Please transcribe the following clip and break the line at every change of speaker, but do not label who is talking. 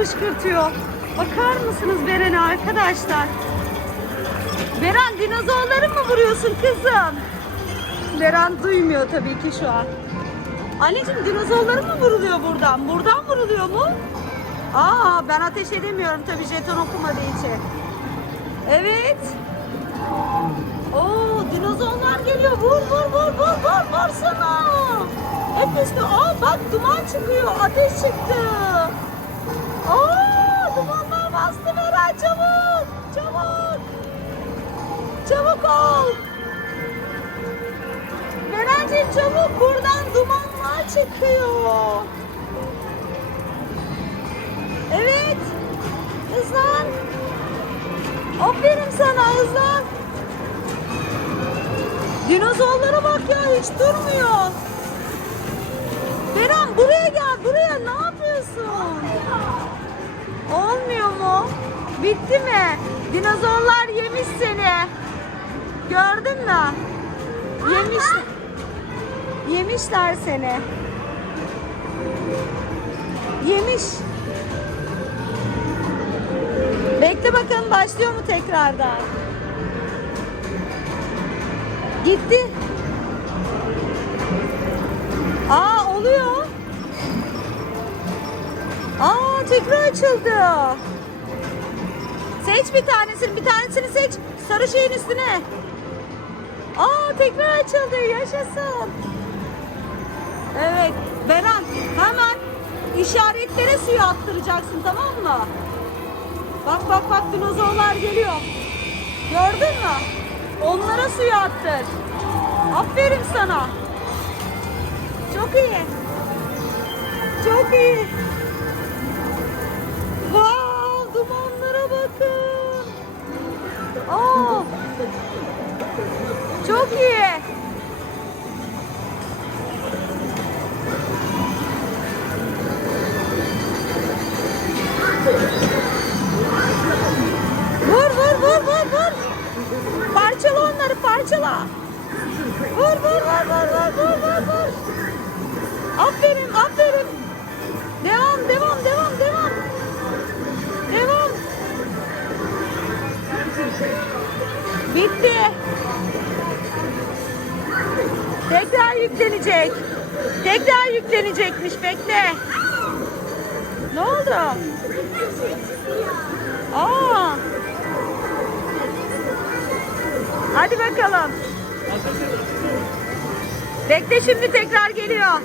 fışkırtıyor. Bakar mısınız Beren'e arkadaşlar? Beren dinozorları mı vuruyorsun kızım? Beren duymuyor tabii ki şu an. Anneciğim dinozorları mı vuruluyor buradan? Buradan vuruluyor mu? Aa ben ateş edemiyorum tabii jeton okumadığı için. Evet. Oo dinozorlar geliyor. Vur vur vur vur vur vursana. Hep üstü. Aa bak çıkıyor. Ateş çıktı. Aa dumanlar bastı Meral çabuk. Çabuk. Çabuk ol. Meral'cim çabuk buradan dumanlar çıkıyor. Evet. Hızlan. Aferin sana hızlan. Dinozorlara bak ya hiç durmuyor. Bitti mi? Dinozorlar yemiş seni. Gördün mü? Yemiş. Yemişler seni. Yemiş. Bekle bakalım başlıyor mu tekrardan? Gitti. Aa oluyor. Aa tekrar açıldı. Seç bir tanesini, bir tanesini seç. Sarı şeyin üstüne. Aa tekrar açıldı. Yaşasın. Evet. Beren hemen işaretlere suyu attıracaksın tamam mı? Bak bak bak dinozorlar geliyor. Gördün mü? Onlara suyu attır. Aferin sana. Çok iyi. Çok iyi. Çok iyi. Vur vur vur vur vur. Parçala onları parçala. Vur vur vur vur vur vur vur vur. Aferin aferin. Devam devam devam devam. Devam. Bitti. Tekrar yüklenecek. Tekrar yüklenecekmiş bekle. Ne oldu? Aa. Hadi bakalım. Bekle şimdi tekrar geliyor.